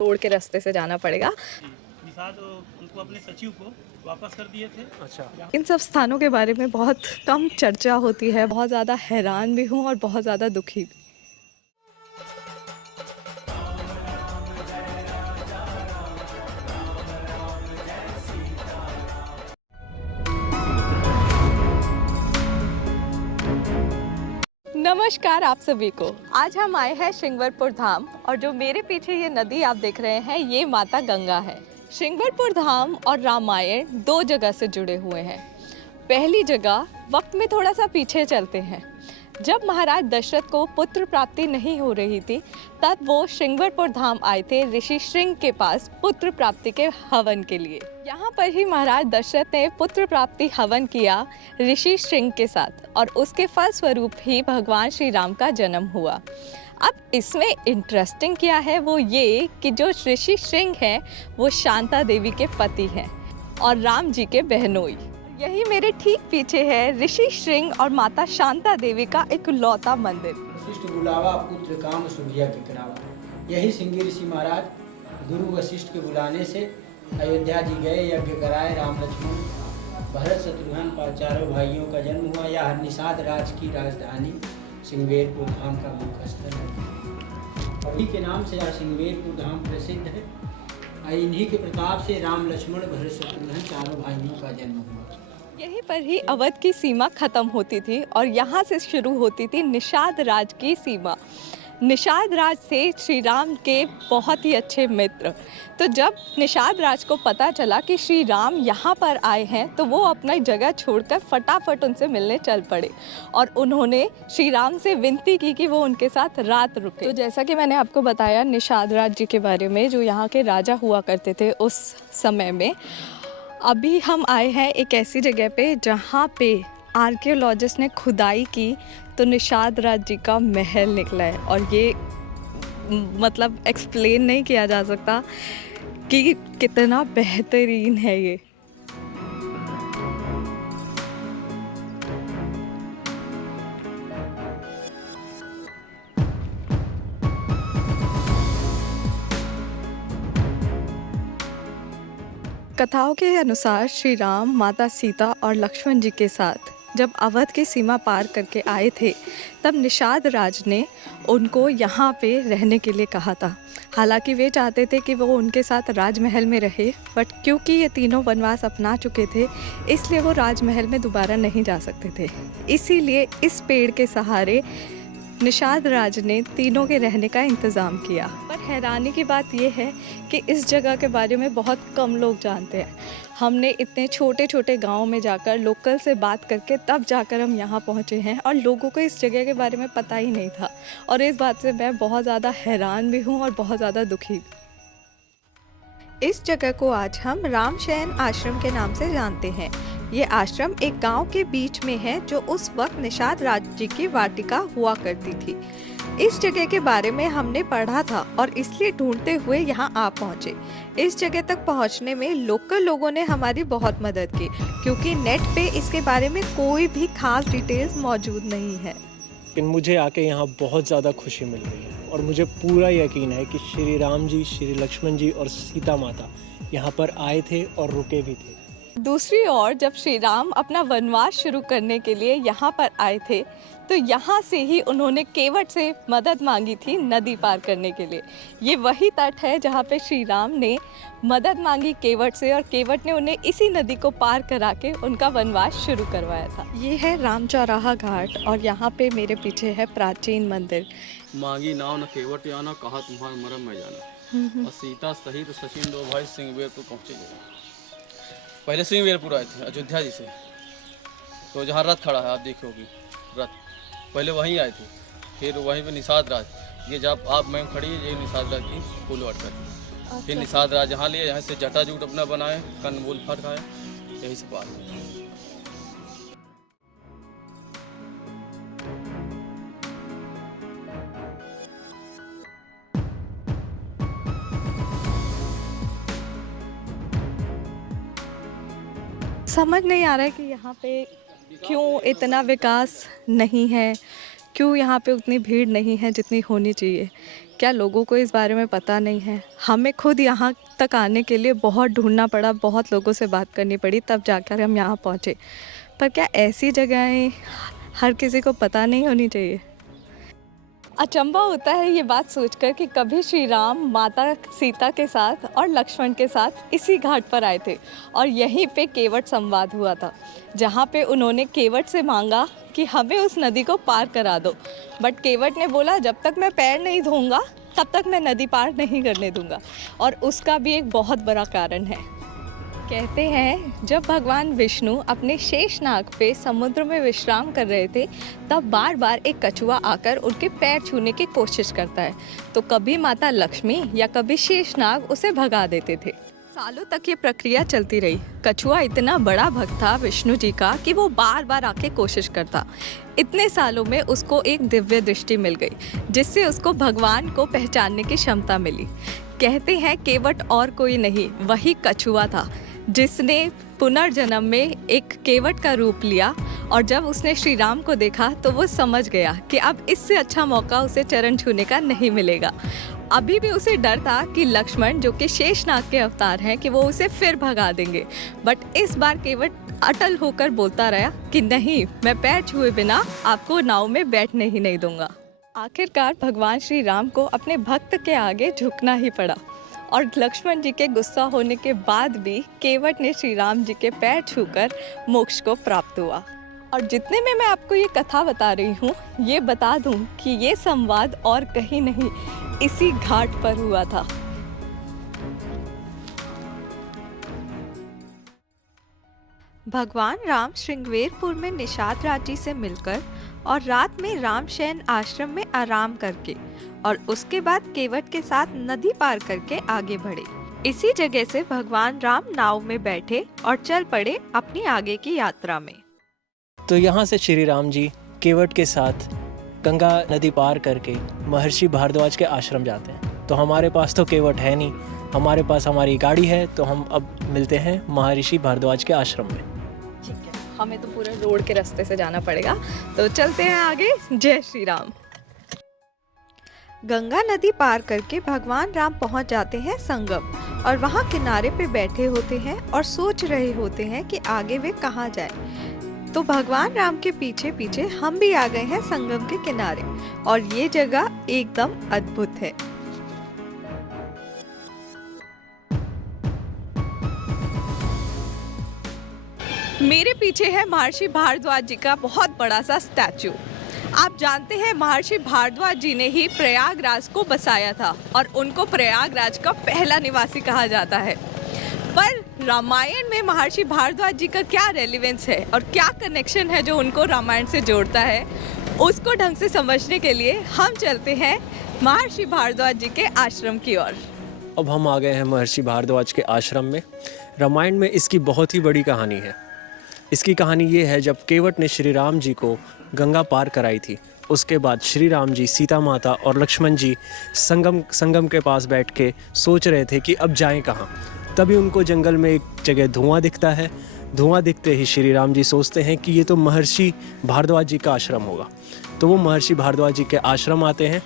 तोड़ के रास्ते से जाना पड़ेगा। निषाद उनको अपने सचिव को वापस कर दिए थे। अच्छा। इन सब स्थानों के बारे में बहुत कम चर्चा होती है। बहुत ज़्यादा हैरान भी हूँ और बहुत ज़्यादा दुखी भी। नमस्कार आप सभी को। आज हम आए हैं श्रृंगवरपुर धाम और जो मेरे पीछे ये नदी आप देख रहे हैं ये माता गंगा है। श्रृंगवरपुर धाम और रामायण दो जगह से जुड़े हुए हैं। पहली जगह वक्त में थोड़ा सा पीछे चलते हैं। जब महाराज दशरथ को पुत्र प्राप्ति नहीं हो रही थी तब वो श्रृंगवरपुर धाम आए थे ऋषि श्रृंग के पास पुत्र प्राप्ति के हवन के लिए। यहाँ पर ही महाराज दशरथ ने पुत्र प्राप्ति हवन किया ऋषि श्रृंग के साथ और उसके फलस्वरूप ही भगवान श्री राम का जन्म हुआ। अब इसमें इंटरेस्टिंग क्या है वो ये कि जो ऋषि श्रृंग हैं वो शांता देवी के पति हैं और राम जी के बहनोई। यही मेरे ठीक पीछे है ऋषि श्रृंग और माता शांता देवी का इकलौता मंदिर। वशिष्ठ बुलावा पुत्र काम सूर्य के करावा। यही सिंगी ऋषि महाराज गुरु वशिष्ठ के बुलाने से अयोध्या जी गए, यज्ञ कराए, राम लक्ष्मण भरत शत्रुघ्न पर चारों भाइयों का जन्म हुआ। यह निषाद राज की राजधानी श्रृंगवेरपुर धाम का मुख्य स्थल है। अभी के नाम से यह श्रृंगवेरपुर धाम प्रसिद्ध है। इन्हीं के प्रताप से राम लक्ष्मण भरत शत्रुघ्न चारों भाइयों का जन्म हुआ। यहीं पर ही अवध की सीमा खत्म होती थी और यहाँ से शुरू होती थी निषाद राज की सीमा। निषाद राज से श्री राम के बहुत ही अच्छे मित्र। तो जब निषाद राज को पता चला कि श्री राम यहाँ पर आए हैं तो वो अपना जगह छोड़कर फटाफट उनसे मिलने चल पड़े और उन्होंने श्री राम से विनती की कि वो उनके साथ रात रुके। तो जैसा कि मैंने आपको बताया निषाद राज जी के बारे में जो यहाँ के राजा हुआ करते थे उस समय में। अभी हम आए हैं एक ऐसी जगह पे जहाँ पे आर्कियोलॉजिस्ट ने खुदाई की तो निषाद राज जी का महल निकला है और ये मतलब एक्सप्लेन नहीं किया जा सकता कि कितना बेहतरीन है ये। कथाओं के अनुसार श्री राम माता सीता और लक्ष्मण जी के साथ जब अवध की सीमा पार करके आए थे तब निषाद राज ने उनको यहाँ पे रहने के लिए कहा था। हालांकि वे चाहते थे कि वो उनके साथ राजमहल में रहे, बट क्योंकि ये तीनों वनवास अपना चुके थे इसलिए वो राजमहल में दोबारा नहीं जा सकते थे। इसीलिए इस पेड़ के सहारे निषाद राज ने तीनों के रहने का इंतज़ाम किया। पर हैरानी की बात यह है कि इस जगह के बारे में बहुत कम लोग जानते हैं। हमने इतने छोटे छोटे गाँव में जाकर लोकल से बात करके तब जाकर हम यहाँ पहुँचे हैं और लोगों को इस जगह के बारे में पता ही नहीं था और इस बात से मैं बहुत ज़्यादा हैरान भी हूँ और बहुत ज़्यादा दुखी भी। इस जगह को आज हम रामशयन आश्रम के नाम से जानते हैं। ये आश्रम एक गांव के बीच में है जो उस वक्त निषाद राज जी की वाटिका हुआ करती थी। इस जगह के बारे में हमने पढ़ा था और इसलिए ढूंढते हुए यहाँ आ पहुँचे। इस जगह तक पहुँचने में लोकल लोगों ने हमारी बहुत मदद की क्योंकि नेट पे इसके बारे में कोई भी खास डिटेल्स मौजूद नहीं है। लेकिन मुझे आके यहाँ बहुत ज़्यादा खुशी मिल रही है और मुझे पूरा यकीन है कि श्री राम जी, श्री लक्ष्मण जी और सीता माता यहाँ पर आए थे और रुके भी थे। दूसरी ओर जब श्री राम अपना वनवास शुरू करने के लिए यहाँ पर आए थे तो यहाँ से ही उन्होंने केवट से मदद मांगी थी नदी पार करने के लिए। ये वही तट है जहाँ पे श्री राम ने मदद मांगी केवट से और केवट ने उन्हें इसी नदी को पार करा के उनका वनवास शुरू करवाया था। ये है राम चौराहा घाट और यहाँ पे मेरे पीछे है प्राचीन मंदिर। मांगी नाव न केवट आना, कहा तुम्हारा मरम मैं जाना। और सीता सहित सचिन दो भाई श्रृंगवेरपुर पहुँचे। पहले श्रृंगवेरपुर आए थे अयोध्या जी से, तो जहाँ रथ खड़ा है आप देखोगी रथ, पहले वहीं आए थे। फिर वहीं पे निषाद राज, ये जब आप मैम खड़ी है ये निषाद राज की फूल अटका। फिर निषाद राज यहाँ लिए, यहाँ से जटाजूट अपना बनाए, कनमूल फट खाए, यही से बात है। समझ नहीं आ रहा है कि यहाँ पे क्यों इतना विकास नहीं है, क्यों यहाँ पे उतनी भीड़ नहीं है जितनी होनी चाहिए। क्या लोगों को इस बारे में पता नहीं है? हमें खुद यहाँ तक आने के लिए बहुत ढूंढना पड़ा, बहुत लोगों से बात करनी पड़ी, तब जाकर हम यहाँ पहुँचे। पर क्या ऐसी जगहें हर किसी को पता नहीं होनी चाहिए? अचंभा होता है ये बात सोचकर कि कभी श्री राम माता सीता के साथ और लक्ष्मण के साथ इसी घाट पर आए थे और यहीं पे केवट संवाद हुआ था, जहाँ पे उन्होंने केवट से मांगा कि हमें उस नदी को पार करा दो। बट केवट ने बोला जब तक मैं पैर नहीं धोऊंगा तब तक मैं नदी पार नहीं करने दूंगा, और उसका भी एक बहुत बड़ा कारण है। कहते हैं जब भगवान विष्णु अपने शेषनाग पे समुद्र में विश्राम कर रहे थे, तब बार बार एक कछुआ आकर उनके पैर छूने की कोशिश करता है। तो कभी माता लक्ष्मी या कभी शेषनाग उसे भगा देते थे। सालों तक ये प्रक्रिया चलती रही। कछुआ इतना बड़ा भक्त था विष्णु जी का कि वो बार बार आके कोशिश करता। इतने सालों में उसको एक दिव्य दृष्टि मिल गई, जिससे उसको भगवान को पहचानने की क्षमता मिली। कहते हैं केवट और कोई नहीं, वही कछुआ था जिसने पुनर्जन्म में एक केवट का रूप लिया, और जब उसने श्री राम को देखा तो वो समझ गया कि अब इससे अच्छा मौका उसे चरण छूने का नहीं मिलेगा। अभी भी उसे डर था कि लक्ष्मण, जो कि शेषनाग के अवतार हैं, कि वो उसे फिर भगा देंगे। बट इस बार केवट अटल होकर बोलता रहा कि नहीं, मैं पैर छुए बिना आपको नाव में बैठने ही नहीं दूंगा। आखिरकार भगवान श्री राम को अपने भक्त के आगे झुकना ही पड़ा, और लक्ष्मण जी के गुस्सा होने के बाद भी केवट ने श्री राम जी के पैर छूकर मोक्ष को प्राप्त हुआ। और जितने में मैं आपको ये कथा बता रही हूँ, ये बता दूँ कि ये संवाद और कहीं नहीं, इसी घाट पर हुआ था। भगवान राम श्रृंगवेरपुर में निषाद राज जी से मिलकर और रात में रामशयन आश्रम में आराम करके और उसके बाद केवट के साथ नदी पार करके आगे बढ़े। इसी जगह से भगवान राम नाव में बैठे और चल पड़े अपनी आगे की यात्रा में। तो यहाँ से श्री राम जी केवट के साथ गंगा नदी पार करके महर्षि भारद्वाज के आश्रम जाते हैं। तो हमारे पास तो केवट है नहीं, हमारे पास हमारी गाड़ी है, तो हम अब मिलते हैं महर्षि भारद्वाज के आश्रम में। ठीक है, हमें तो पूरे रोड के रास्ते से जाना पड़ेगा, तो चलते हैं आगे। जय श्री राम। गंगा नदी पार करके भगवान राम पहुंच जाते हैं संगम, और वहां किनारे पे बैठे होते हैं और सोच रहे होते हैं कि आगे वे कहां जाएं। तो भगवान राम के पीछे पीछे हम भी आ गए हैं संगम के किनारे, और ये जगह एकदम अद्भुत है। मेरे पीछे है महर्षि भारद्वाज जी का बहुत बड़ा सा स्टैचू। आप जानते हैं महर्षि भारद्वाज जी ने ही प्रयागराज को बसाया था, और उनको प्रयागराज का पहला निवासी कहा जाता है। पर रामायण में महर्षि भारद्वाज जी का क्या रेलेवेंस है और क्या कनेक्शन है जो उनको रामायण से जोड़ता है, उसको ढंग से समझने के लिए हम चलते हैं महर्षि भारद्वाज जी के आश्रम की ओर। अब हम आ गए हैं महर्षि भारद्वाज के आश्रम में। रामायण में इसकी बहुत ही बड़ी कहानी है। इसकी कहानी ये है, जब केवट ने श्री राम जी को गंगा पार कराई थी, उसके बाद श्री राम जी, सीता माता और लक्ष्मण जी संगम के पास बैठ के सोच रहे थे कि अब जाएं कहाँ। तभी उनको जंगल में एक जगह धुआं दिखता है। धुआं दिखते ही श्री राम जी सोचते हैं कि ये तो महर्षि भारद्वाज जी का आश्रम होगा, तो वो महर्षि भारद्वाज जी के आश्रम आते हैं।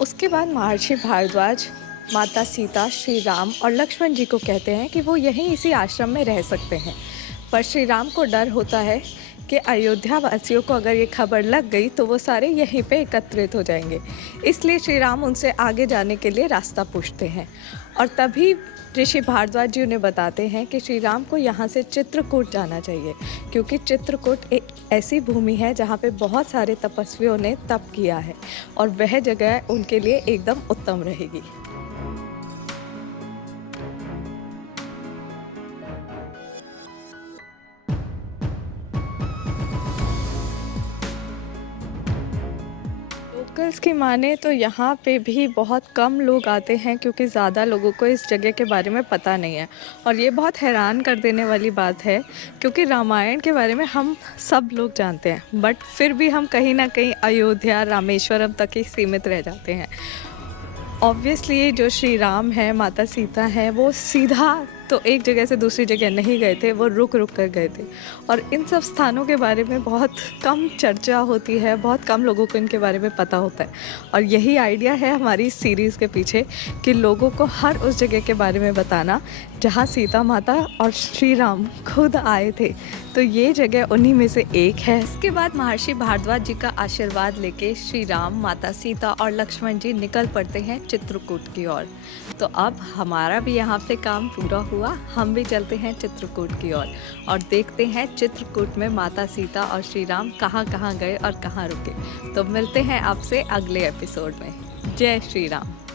उसके बाद महर्षि भारद्वाज माता सीता, श्री राम और लक्ष्मण जी को कहते हैं कि वो यहीं इसी आश्रम में रह सकते हैं। पर श्री राम को डर होता है कि अयोध्या वासियों को अगर ये खबर लग गई तो वो सारे यहीं पे एकत्रित हो जाएंगे, इसलिए श्री राम उनसे आगे जाने के लिए रास्ता पूछते हैं। और तभी ऋषि भारद्वाज जी उन्हें बताते हैं कि श्री राम को यहाँ से चित्रकूट जाना चाहिए, क्योंकि चित्रकूट एक ऐसी भूमि है जहाँ पे बहुत सारे तपस्वियों ने तप किया है, और वह जगह उनके लिए एकदम उत्तम रहेगी। लोकल्स की माने तो यहाँ पे भी बहुत कम लोग आते हैं, क्योंकि ज़्यादा लोगों को इस जगह के बारे में पता नहीं है। और ये बहुत हैरान कर देने वाली बात है, क्योंकि रामायण के बारे में हम सब लोग जानते हैं, बट फिर भी हम कहीं ना कहीं अयोध्या, रामेश्वरम तक ही सीमित रह जाते हैं। ऑब्वियसली जो श्री राम है, माता सीता है, वो सीधा तो एक जगह से दूसरी जगह नहीं गए थे, वो रुक रुक कर गए थे। और इन सब स्थानों के बारे में बहुत कम चर्चा होती है, बहुत कम लोगों को इनके बारे में पता होता है। और यही आइडिया है हमारी सीरीज़ के पीछे कि लोगों को हर उस जगह के बारे में बताना जहाँ सीता माता और श्री राम खुद आए थे। तो ये जगह उन्हीं में से एक है। इसके बाद महर्षि भारद्वाज जी का आशीर्वाद लेके श्री राम, माता सीता और लक्ष्मण जी निकल पड़ते हैं चित्रकूट की ओर। तो अब हमारा भी यहाँ पे काम पूरा हुआ, हम भी चलते हैं चित्रकूट की ओर और देखते हैं चित्रकूट में माता सीता और श्री राम कहाँ कहाँ गए और कहाँ रुके। तो मिलते हैं आपसे अगले एपिसोड में। जय श्री राम।